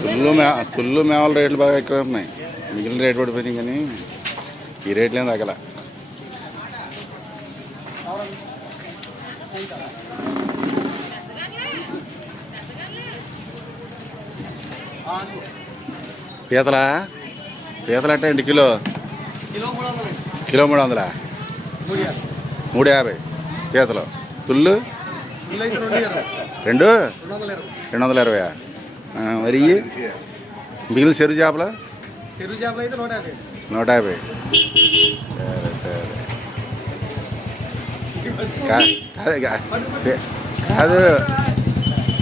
తుల్లు మే తుల్లు మేవల రేట్లు బాగా ఎక్కువ ఉన్నాయి. మిగిలిన రేటు పడిపోయింది కానీ ఈ రేట్లు ఏం తగ్గల. పీతలా? పీతలు అంటే రెండు కిలో? కిలో మూడు వందలా మూడు యాభై. పీతలు. తుళ్ళు? రెండు రెండు? వందల ఇరవై. మరి మిగిలిన చెరువు చేపలు? నూట యాభై. సరే కాదు కాదు.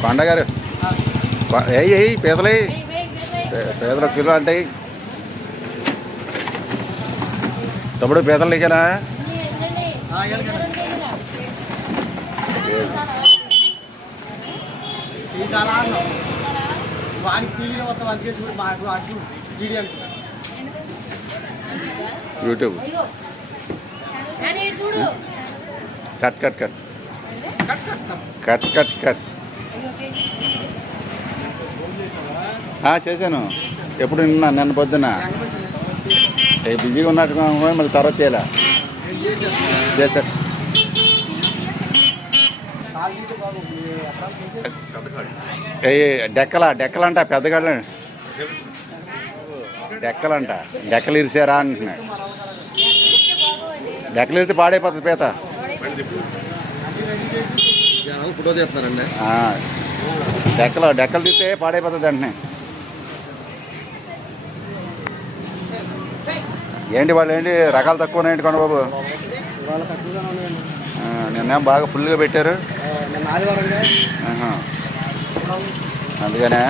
కొండగారు. ఏ పీతలే పీతలు కిలో అంటాయి తమ్ముడు పేదలు నీకేనా YouTube. Cut cut cut. Cut cut cut. చేశాను. ఎప్పుడు నిన్న నిన్న పొద్దున? బిజీగా ఉన్నట్టుగా అనుకోని మళ్ళీ తర్వాత చేయాల? ఏ డెక్కలా డెక్కలంట పెద్దగాళ్ళ. డెక్కలంట. డెక్కలు ఇరిసారా అంటున్నాడు డెక్కలు ఇరితే పాడైపోతుంది పీత. ఫోటో తీస్తున్నారండి. ఆ, డెక్కలు డెక్కలు తీస్తే పాడైపోతుంది అంటున్నాయి ఏంటి వాళ్ళు ఏంటి రకాలు తక్కువ ఏంటి కొనబాబు? నిన్నేం బాగా ఫుల్గా పెట్టారు? అందుకనే.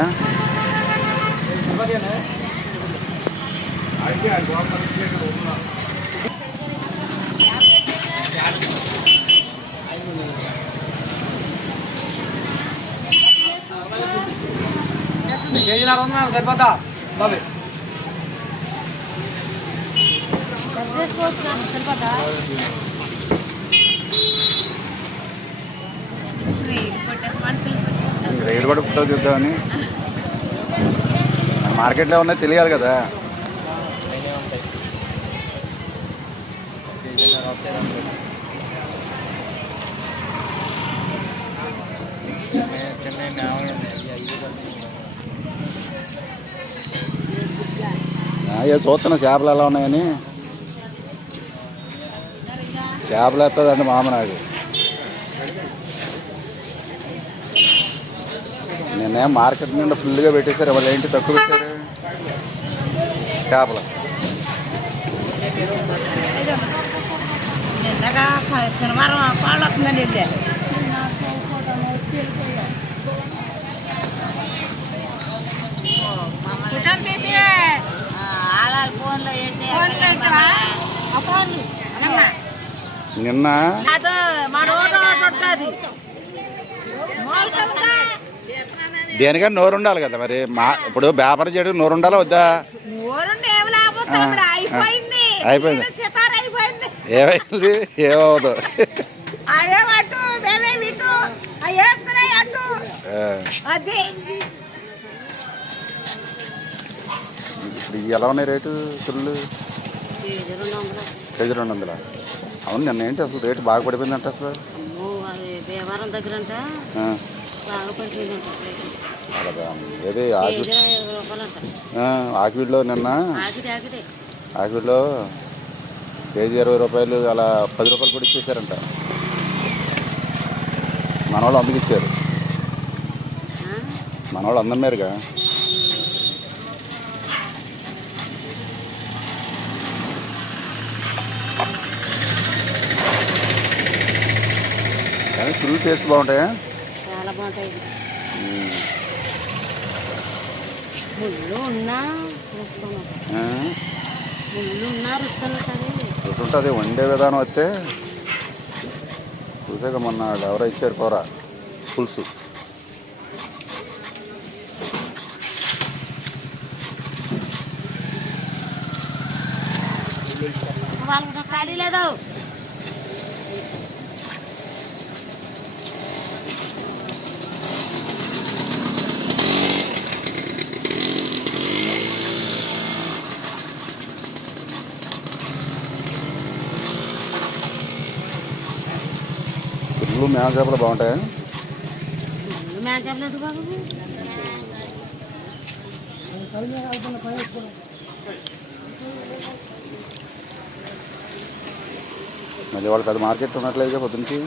చేసిన సరిపోతా బాబు. చేసుకోవచ్చు సరిపోతా రైలు కూడా ఫోటో చూద్దామని. మార్కెట్లో ఉన్నాయి తెలియాలి కదా. చూస్తున్నా చేపలు ఎలా ఉన్నాయని. చేపలు ఎత్తదండి మామ నాకు. నిన్నే మార్కెట్ నిండా ఫుల్గా పెట్టేశారు వాళ్ళు ఏంటి తక్కువ పెట్టారు? చేపలు. శనివారం నిన్న దేనికని నోరు ఉండాలి కదా మరి. మా ఇప్పుడు వ్యాపారం చేయడం నోరు ఉండాలి వద్దా అయిపోయింది. ఏమైంది? ఏమవుతు? ఇప్పుడు ఎలా ఉన్నాయి రేటు? సుళ్ళు కేజీ రెండు వందల? అవును నిన్న ఏంటి అసలు రేటు బాగా పడిపోయిందంట అసలు? అమ్మో అది దేవారం దగ్గర అంట ఆ, బాగా పడిపోయిందంట అలాగా. ఏది ఆకి కేజీ ఇరవై రూపాయలంట ఆకివీడులో నిన్న? ఆకివీడులో కేజీ ఇరవై రూపాయలు అలా పది రూపాయలు కూడా ఇచ్చేసారంట మన వాళ్ళు అందుకు ఇచ్చారు. మన వాళ్ళు అందమ్మేరుగా కానీ ఫుల్ టేస్ట్ బాగుంటాయా? చాలా బాగుంటాయి. ముళ్ళు ఉన్నా ఉన్నా ఉంటుంది రుచి ఉంటుంది వండే విధానం వస్తే చూసాక మొన్న వాళ్ళు ఎవరో ఇచ్చారు కూర పులుసు. వాళ్ళకి ఖాళీ లేదు. పుల్లు మేమ చేపలు బాగుంటాయి? ముళ్ళు వాళ్ళ పెద్ద మార్కెట్ ఉన్నట్లేదు పొద్దున్నకి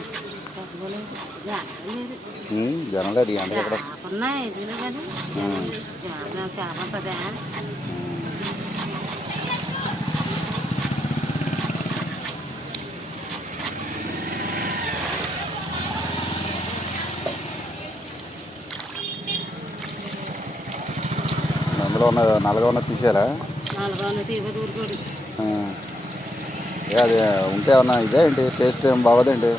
జనం లేదు ఎండలు ఇక్కడ చేప ఉన్నాయి ఎదురు కానీ చేప చేప ఉంటుందా అందులో ఉన్న నల్లగా ఉన్న తీసేయాలా? నాలుగు తీపతి ఊరుకోడు. ఆ. ఏ అది ఉంటే ఏమన్నా ఇదే ఏంటి? టేస్ట్ ఏం బాగోదేంటి